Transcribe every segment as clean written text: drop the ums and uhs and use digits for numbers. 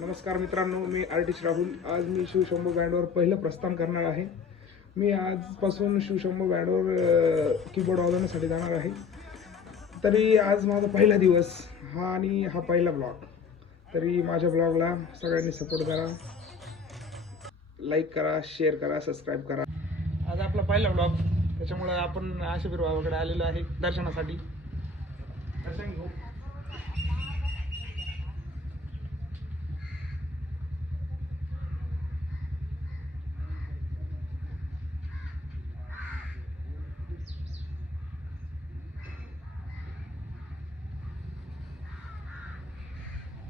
नमस्कार मित्रांनो, मी आर्टिस्ट राहुल. आज मी शिवशंभू बँडवर पहिलं प्रस्थान करणार आहे. मी आजपासून शिवशंभू बँडवर कीबोर्ड वाजवण्यासाठी जाणार आहे. तरी आज माझा पहिला दिवस आणि हा पहिला ब्लॉग. तरी माझ्या ब्लॉगला सगळ्यांनी सपोर्ट करा, लाईक करा, शेअर करा, सबस्क्राईब करा. आज आपला पहिला ब्लॉग, त्याच्यामुळे आपण आशिफीर बाबाकडे आलेलो आहे दर्शनासाठी. दर्शन घेऊ.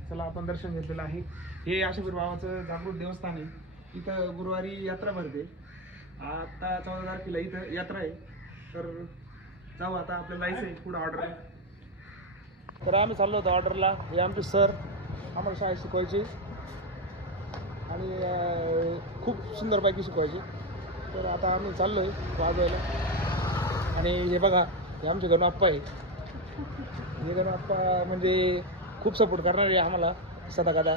चला, आपण दर्शन घेतलेलं आहे. हे आशिफीर बाबाचं जागृत देवस्थान आहे. इथं गुरुवारी यात्रा भरते. आता 14 तारखेला इथं यात्रा आहे. तर जाऊ, आता आपल्याला जायचं आहे पुढं ऑर्डर. तर आम्ही चाललो होतो ऑर्डरला. हे आमचे सर आम्हाला शाळेत शिकवायचे आणि खूप सुंदरपैकी शिकवायचे. तर आता आम्ही चाललो आहे वाजवायला. आणि हे बघा, हे आमचे गणप्पा आहे. हे गणप्पा म्हणजे खूप सपोर्ट करणार आहे आम्हाला सदा कदा.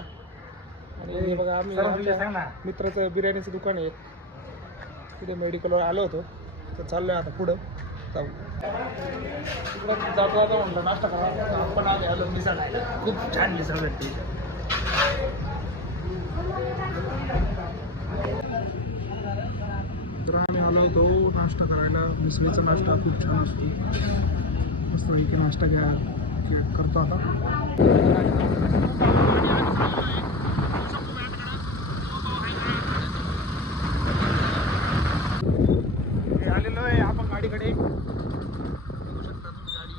आणि हे बघा, आम्ही आमच्या मित्राचं बिर्याणीचं दुकान आहे तिथे मेडिकलवर आलो होतो. तर चाललो आहे आता पुढं जाऊ. तिकडं जाता म्हटलं नाश्ता करा. आपण आलो मिसळ, खूप छान मिसळ भेटते. तर आम्ही आलो होतो नाश्ता करायला. मिसळीचा नाश्ता खूप छान असतो. मस्त पैकी नाश्ता घ्या करतो आता. आलेलो आहे आपण गाडीकडे. बघू शकता तुम्ही गाडी.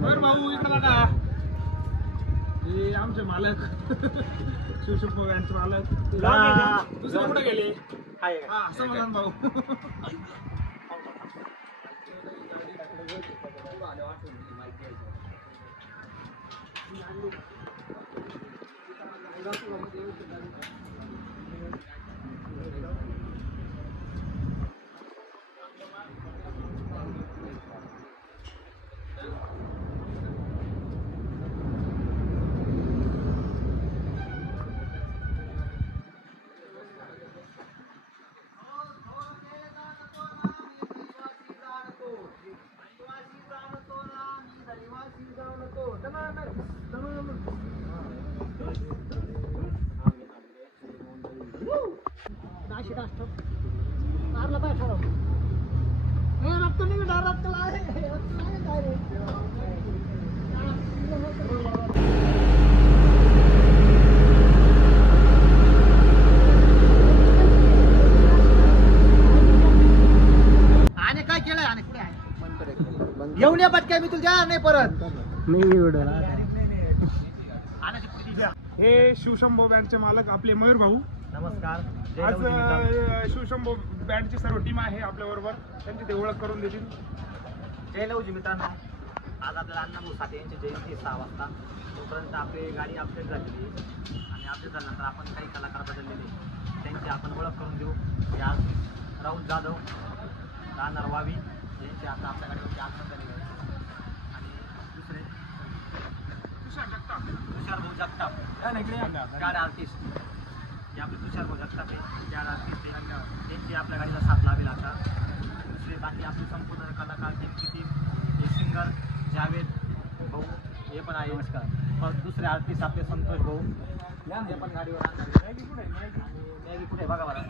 बघा, भाऊ इकडे बघा. हे आमचे मालक शिवशंभू यांचे मालक. दुसरे कुठे गेले? हा, समाधान भाऊ. घेऊन या पटक्या, मी तुला नाही परत. हे शिवशंभू बँडचे मालक आपले मयूर भाऊ. नमस्कार. आज शिवशंभू बँडची सर्व टीम आहे आपल्या बरोबर. त्यांची ते ओळख करून देतील. जय लवजी मित्रांनो, आज आपल्याला अण्णाभाऊ साठे यांची जयंती 6 वाजता. तोपर्यंत आपली गाडी अपडेट झालेली आणि अपडेट झाल्यानंतर आपण काही कलाकार बदललेले, त्यांची आपण ओळख करून देऊ. हे आज राहुल जाधव राहणार वावी यांची आता आपल्या गाडीवरती आगमन झालेली आहे. आणि दुसरे तुषार भाऊ जगताप गाड आर्टिस्ट. हे आपले तुषार भाऊ जगताप आहे, गाड आर्टिस्ट आहे. त्यांची आपल्या गाडीला साथ लावेल आता. दुसरे बाकी आपली संपूर्ण कलाकार टीमची टीम, हे सिंगर जावेद भाऊ हे पण आहे. नमस्कार. दुसरे आर्टिस्ट आपले संतोष भाऊ ते पण गाडीवर आणणार. आणि मॅगी कुठे बघा बरं.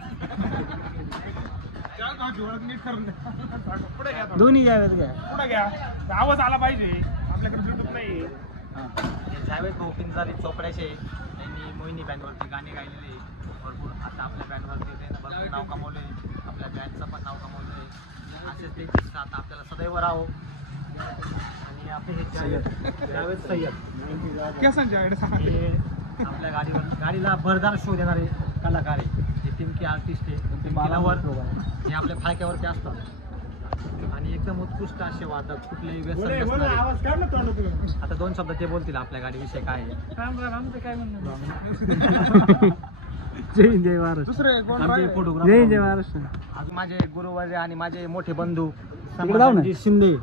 पुढे घ्या, दोन्ही घ्यावेत घ्या. पुढे घ्या. आवाज आला पाहिजे. आपल्याकडे ब्लूटूथ नाही. हे जावेद भाऊ पिंजारी चोपड्याचे, त्यांनी मोहिनी बँडवरती गाणी गायलेले भरपूर. आता आपल्या बँडवरती त्यांनी भरपूर नाव कमवलं आहे. आपल्या बँडचं पण नाव कमवलं आहे. असेच त्यांची साथ आपल्याला सदैव राहो. आणि आपले हे जावेद सय्यद हे आपल्या गाडीला भरदार शो देणारे कलाकार आहे. हे टिमकी आर्टिस्ट आहे. टिमकीवर हे आपल्या फाळक्यावरती असतात. आणि एकदम उत्कृष्ट असे वादक, कुठलेही व्यसन नसणारे. आता 2 शब्द ते बोलतील आपल्या गाडीविषयी काय आहे. जय हिंद जय महाराष्ट्र. दुसरे कोण आमचे राहिले? फोटोग्राफर जय हिंद जय महाराष्ट्र. आज माझे गुरुवर्य आणि माझे मोठे बंधू जाऊ ना. समाधानजी शिंदे,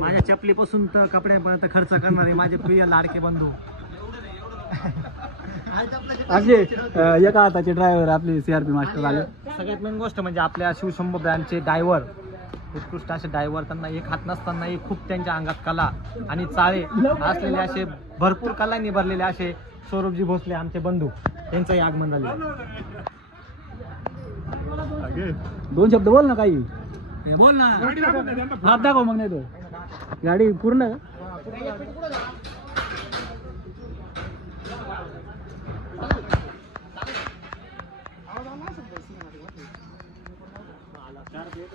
माझ्या चपलीपासून तर कपड्यापर्यंत खर्च करणारे माझे प्रिय लाडके बंधू. असे एका हाताचे ड्रायव्हर आपले CRP मास्टर आले. सगळ्यात मेन गोष्ट म्हणजे आपल्या शिवशंभू ब्रँडचे ड्रायव्हर, उत्कृष्ट असे ड्रायव्हर. त्यांना एक हात नसतानाही खूप त्यांच्या अंगात कला आणि चाळे असलेले असे भरपूर कलांनी भरलेले असे स्वरूपजी भोसले आमचे बंधू, त्यांचंही आगमन झाले. 2 शब्द बोल ना काही. बोल ना. हात दाखव मग. नाही तो गाडी पूर्ण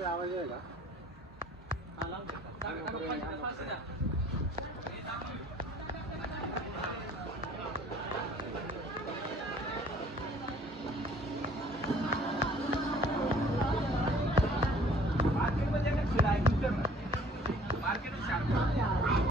आवाज आहे का?